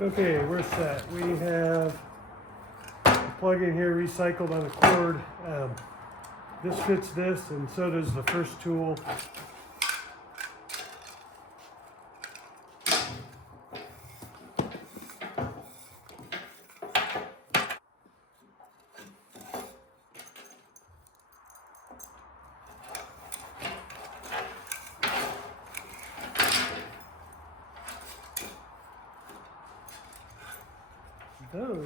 Okay, we're set. We have a plug in here recycled on the cord. This fits this, and so does the first tool. Those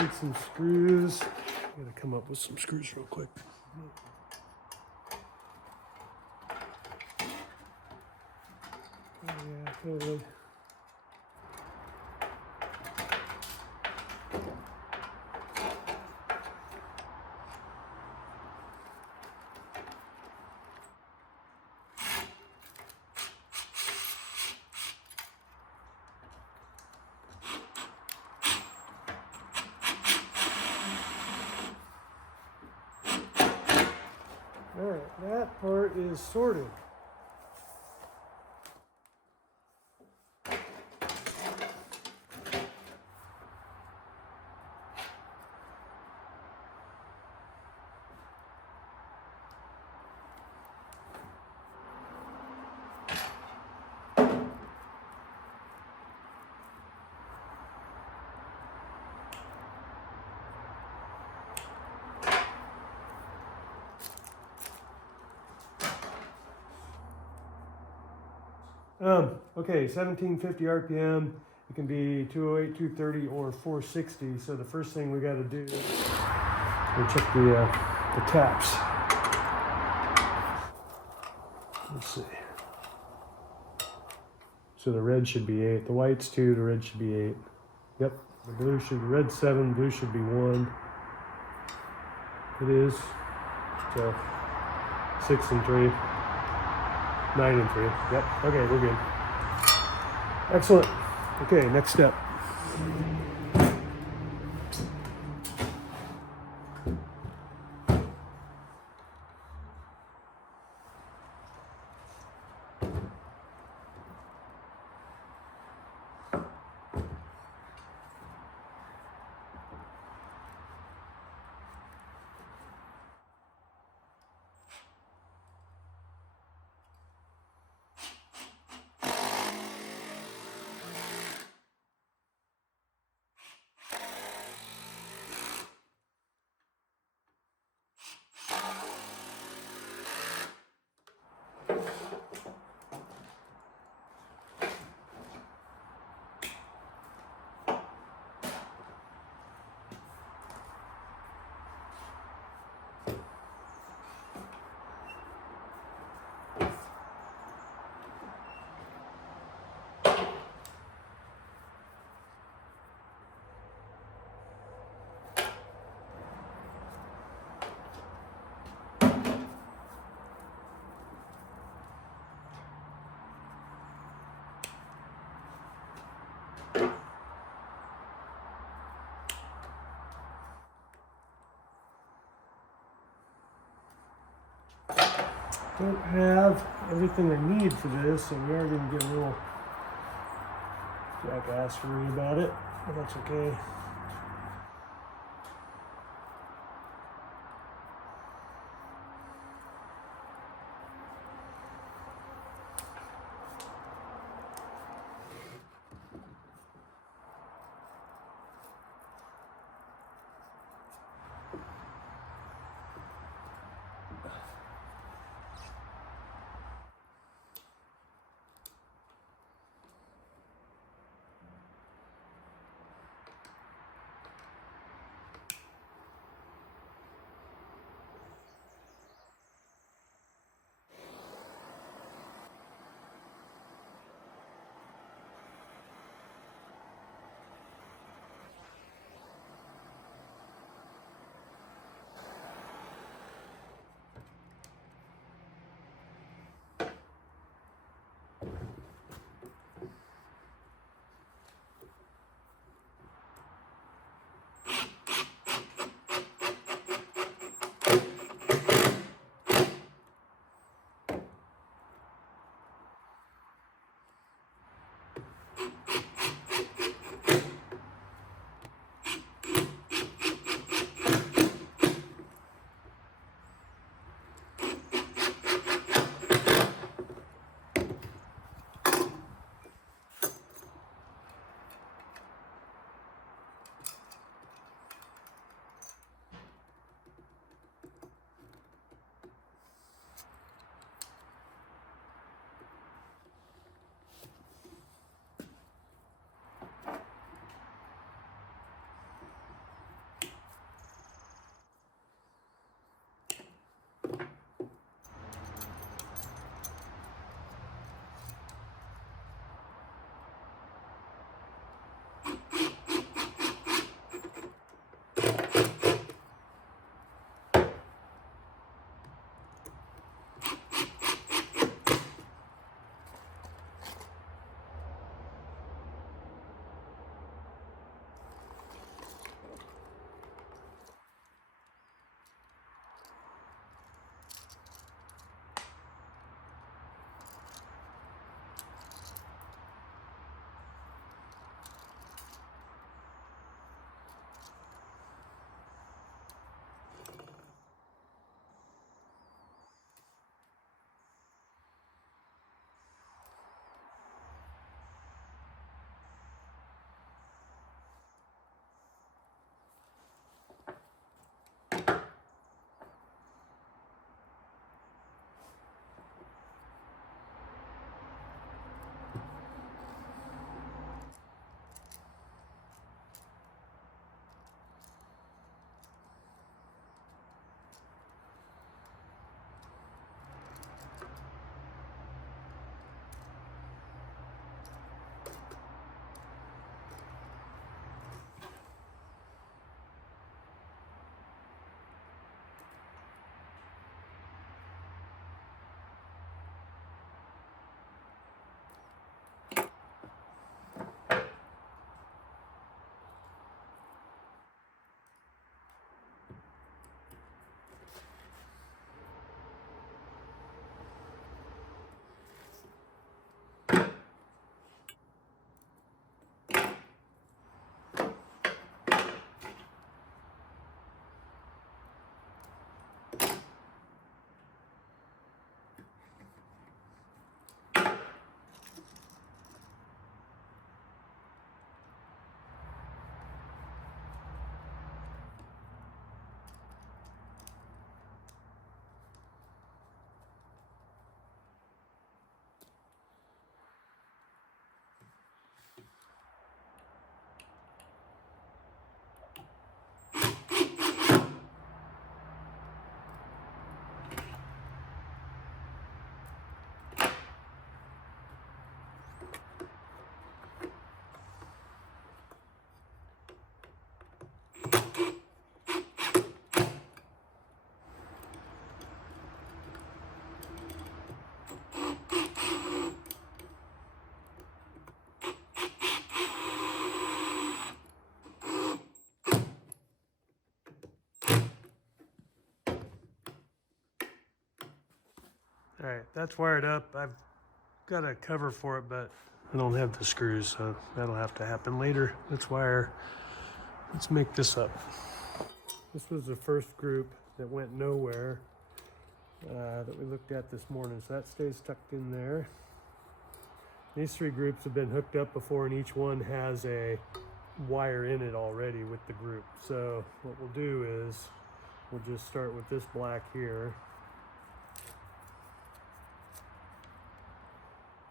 need some screws. I'm gonna come up with some screws real quick. Yeah, totally. All right, that part is sorted. Okay, 1750 RPM. It can be 208, 230, or 460. So the first thing we got to do is check the taps. Let's see. So the red should be 8. The white's 2. The red should be 8. Yep. The blue should be red 7. Blue should be 1. It is. So 6 and 3. 9 and 3. Yep. Okay, we're good. Excellent. Okay, next step. Don't have everything I need for this, so we are going to get a little jackassery about it, but that's okay. right, that's wired up. I've got a cover for it, but I don't have the screws, so that'll have to happen later. Let's make this up. This was the first group that went nowhere that we looked at this morning, so that stays tucked in there. These 3 groups have been hooked up before, and each one has a wire in it already with the group. So what we'll do is we'll just start with this black here.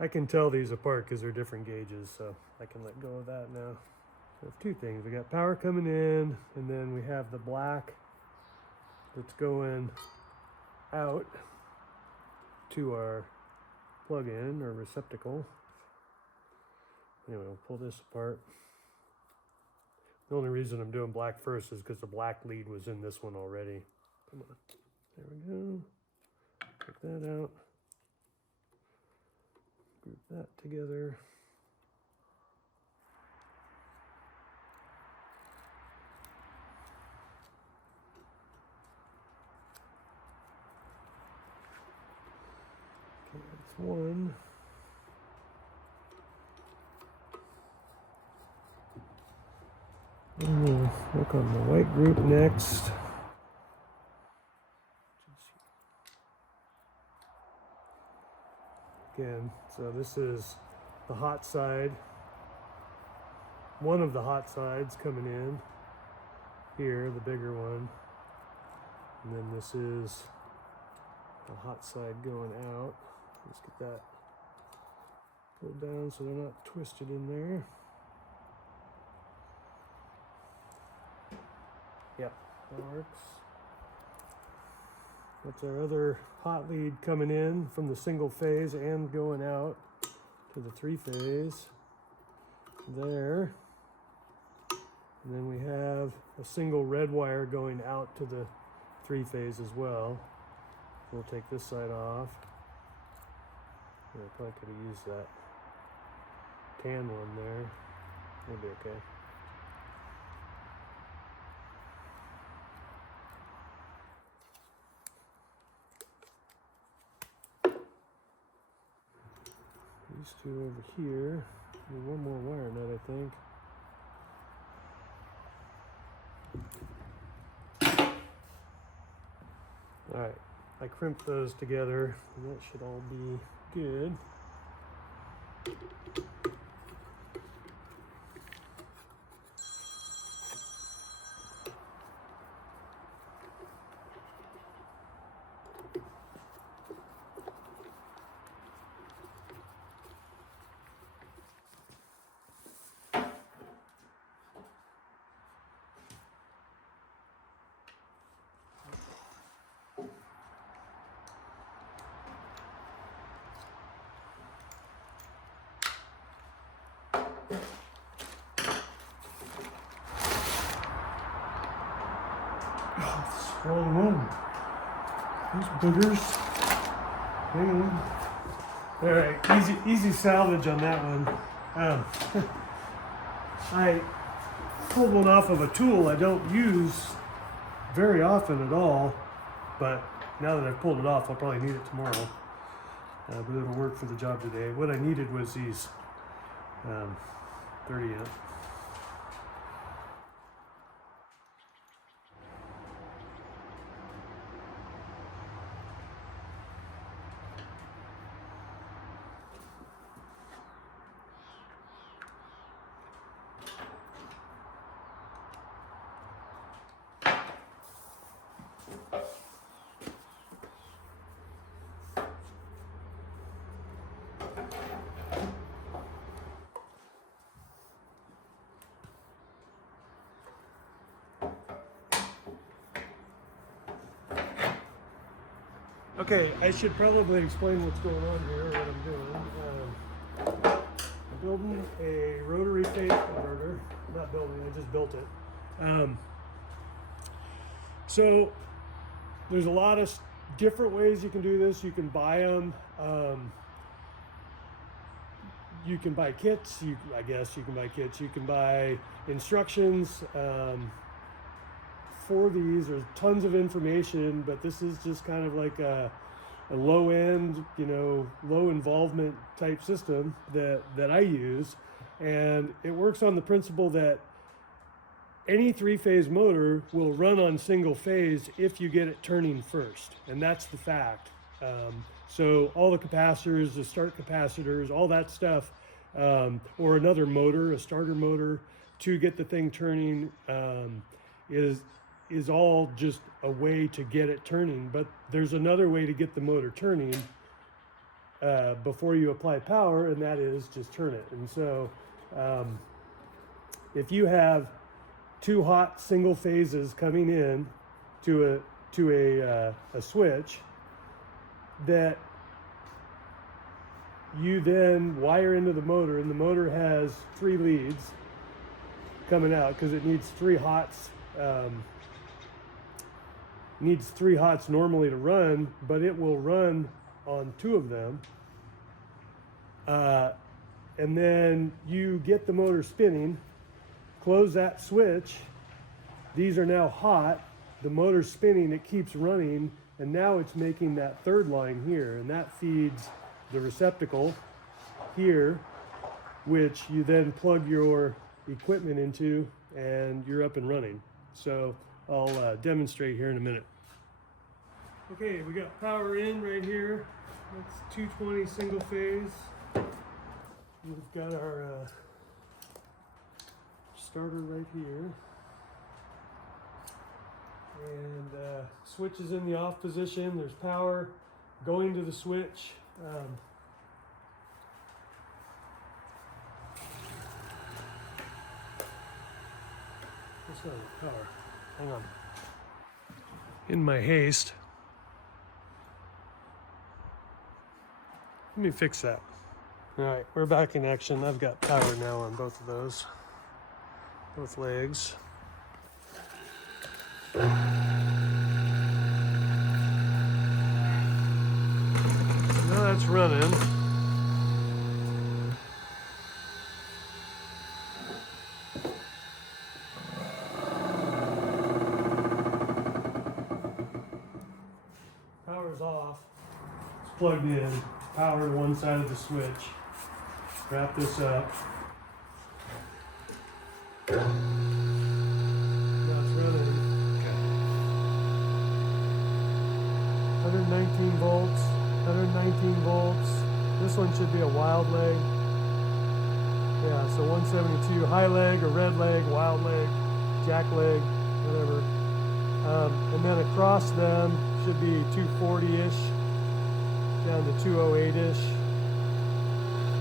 I can tell these apart because they're different gauges, so I can let go of that now. So we have 2 things. We got power coming in, and then we have the black that's going out to our plug-in or receptacle. Anyway, we'll pull this apart. The only reason I'm doing black first is because the black lead was in this one already. Come on. There we go. Take that out. Group that together. Okay, that's one. Work on the white group next. Again, so this is the hot side. One of the hot sides coming in here, the bigger one. And then this is the hot side going out. Let's get that pulled down so they're not twisted in there. Yep, that works. That's our other hot lead coming in from the single phase and going out to the 3-phase there. And then we have a single red wire going out to the 3-phase as well. We'll take this side off. Yeah, I probably could have used that tan one there. We'll be okay. These 2 over here. And one more wire nut, I think. All right, I crimped those together, and that should all be good. Wrong one. Those boogers. Hang on. All right, easy salvage on that one. I pulled one off of a tool I don't use very often at all, but now that I've pulled it off, I'll probably need it tomorrow. But it'll work for the job today. What I needed was these 30 amp. Okay, I should probably explain what's going on here, what I'm doing. I'm building a rotary phase converter. Not building, I just built it. So there's a lot of different ways you can do this. You can buy them. You can buy kits. I guess you can buy kits. You can buy instructions. For these, there's tons of information, but this is just kind of like a a low end, low involvement type system that I use. And it works on the principle that any three-phase motor will run on single phase if you get it turning first. And that's the fact. So all the capacitors, the start capacitors, all that stuff, or another motor, a starter motor, to get the thing turning is all just a way to get it turning. But there's another way to get the motor turning before you apply power, and that is just turn it. And so if you have two hot single phases coming in to a switch that you then wire into the motor, and the motor has 3 leads coming out because it needs 3 hots. Needs 3 hots normally to run, but it will run on 2 of them. And then you get the motor spinning, close that switch. These are now hot. The motor's spinning, it keeps running, and now it's making that 3rd line here, and that feeds the receptacle here, which you then plug your equipment into, and you're up and running. So I'll demonstrate here in a minute. Okay, we got power in right here. That's 220 single phase. We've got our starter right here. And switch is in the off position. There's power going to the switch. That's not the power. Hang on. In my haste, let me fix that. All right, we're back in action. I've got power now on both of those, both legs. Now that's running. Power's off. It's plugged in. Power to one side of the switch. Wrap this up. Now it's running. Okay. 119 volts. 119 volts. This one should be a wild leg. Yeah, so 172 high leg or red leg, wild leg, jack leg, whatever. And then across them should be 240-ish down to 208-ish.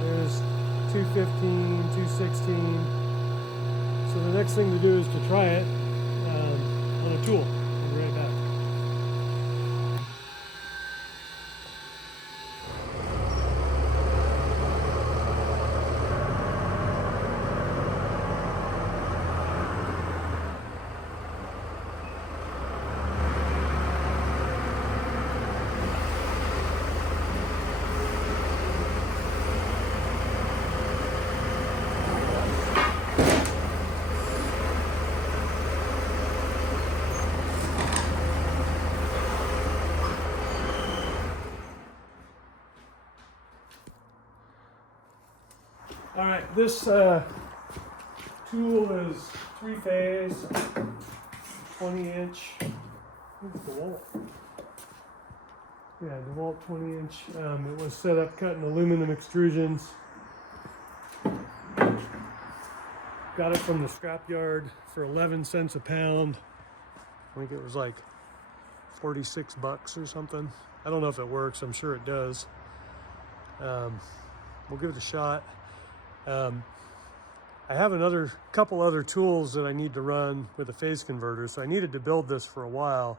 There's 215, 216. So the next thing to do is to try it on a tool. I'll be right back. All right, this tool is 3-phase, 20-inch. Where's DeWalt? Yeah, DeWalt 20-inch. It was set up cutting aluminum extrusions. Got it from the scrapyard for 11 cents a pound. I think it was like 46 bucks or something. I don't know if it works. I'm sure it does. We'll give it a shot. I have couple other tools that I need to run with a phase converter, so I needed to build this for a while.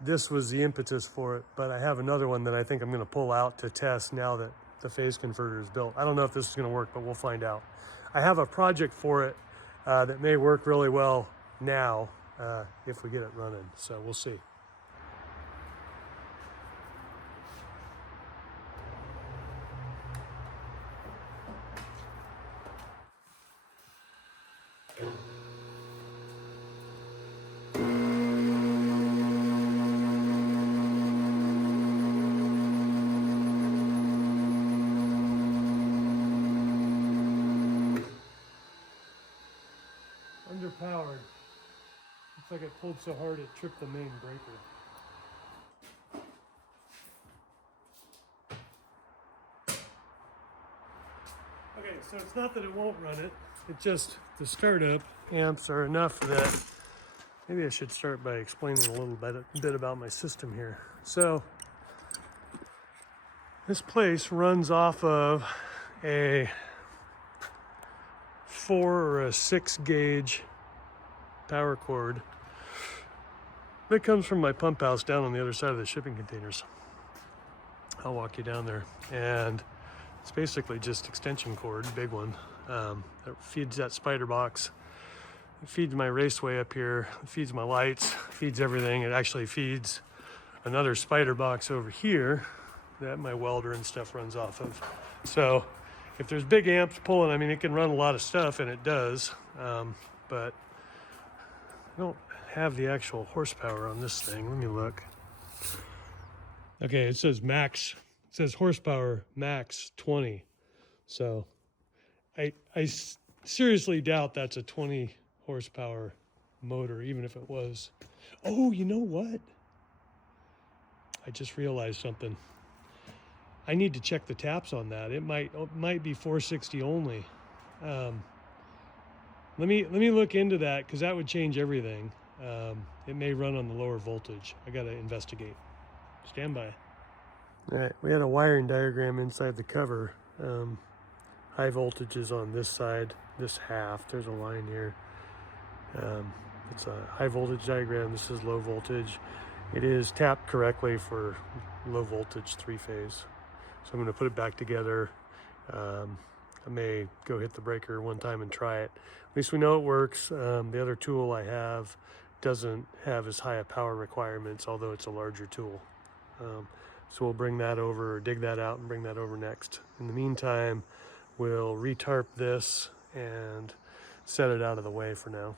This was the impetus for it, but I have another one that I think I'm going to pull out to test now that the phase converter is built. I don't know if this is going to work, but we'll find out. I have a project for it that may work really well now if we get it running, so we'll see. Looks like it pulled so hard it tripped the main breaker. Okay, so it's not that it won't run it. It's just the startup amps are enough that maybe I should start by explaining a little bit about my system here. So this place runs off of a 4 or a 6 gauge power cord that comes from my pump house down on the other side of the shipping containers. I'll walk you down there, and it's basically just extension cord, big one, that feeds that spider box. It feeds my raceway up here, it feeds my lights, feeds everything. It actually feeds another spider box over here that my welder and stuff runs off of. So if there's big amps pulling, I mean, it can run a lot of stuff, and it does, but I don't have the actual horsepower on this thing. Let me look. Okay, it says max. It says horsepower max 20. So I seriously doubt that's a 20 horsepower motor, even if it was. Oh, you know what? I just realized something. I need to check the taps on that. It might be 460 only. Let me look into that, because that would change everything. It may run on the lower voltage. I gotta investigate. Stand by. All right, we had a wiring diagram inside the cover. High voltage is on this side, this half. There's a line here. It's a high voltage diagram. This is low voltage. It is tapped correctly for low voltage 3-phase. So I'm going to put it back together. I may go hit the breaker one time and try it. At least we know it works. The other tool I have doesn't have as high a power requirements, although it's a larger tool. So we'll bring that over, dig that out, and bring that over next. In the meantime, we'll retarp this and set it out of the way for now.